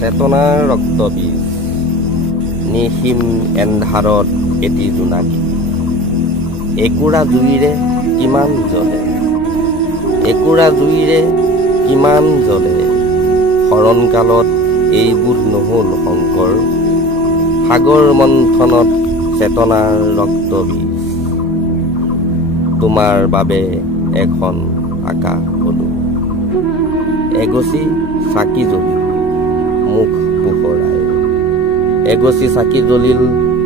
চেতনাৰ ৰক্তবীজ নিহিম এন্ধাৰত এটি জোনাকী একুৰা জুইৰে কিমান জ্বলে একুৰা জুইৰে কিমান জ্বলে শৰণকালত এইবোৰ নহল শংকৰ সাগৰ মন্থনত চেতনাৰ ৰক্তবীজ তোমাৰ বাবে এখন আকাশ হলো এগছি চাকি জ্বলিল মুখ পোহৰাই এগছি চাকি জ্বলিল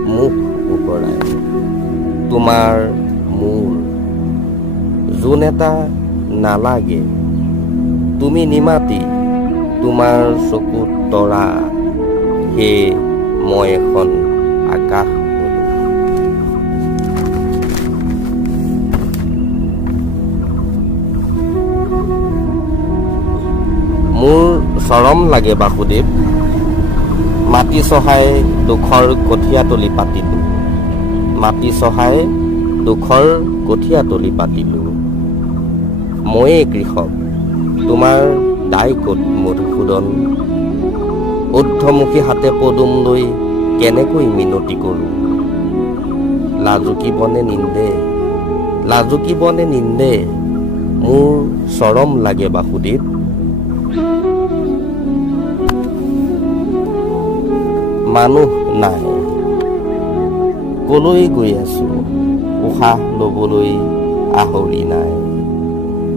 মুখ পোহৰাই তোমাৰ মোৰ জোন এটা নালাগে তুমি নিমাতি তোমাৰ চকুত তৰা হে মই এখন আকাশ হলো মোৰ চৰম লাগে বাসুদেৱ মাটি চহাই দুখৰ কঠীয়া তলি পাতিলো মাটি চহাই দুখৰ কঠীয়া তলি পাতিলো ময়ে কৃষক তোমাৰ দায় ক'ত মধুসূদন ঊৰ্ধ্বমুখী হাতে পদুম লৈ কেনেকৈ মিনতি কৰোঁ লাজুকিবনে নিন্দে মোৰ চৰম লাগে বাসুদেৱ মানুহ নাই কলৈ গৈ আছো উশাহ লবলৈ আহৰি নাই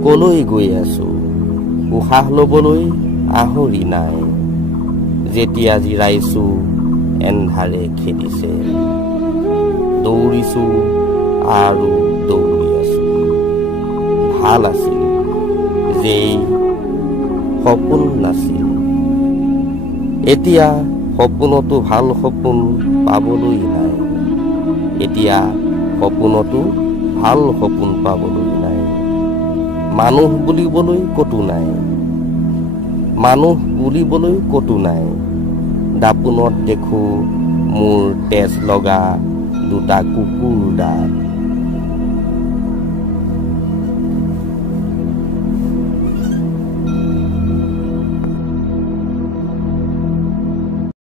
কলৈ গৈ আছো উশাহ লবলৈ আহৰি নাই যেতিয়া জিৰাইছো এন্ধাৰে খেদিছে দৌৰিছো আৰু দৌৰি আছো ভাল আছিল যেই সপোন নাছিল এতিয়া সপোনতো ভাল সপোন পাবলৈ নাই এতিয়া সপোনতো ভাল সপোন পাবলৈ নাই মানুহ বুলিবলৈ কতো নাই দাপোনত দেখো মোৰ তেজ লগা দুটা কুকুৰ দাঁত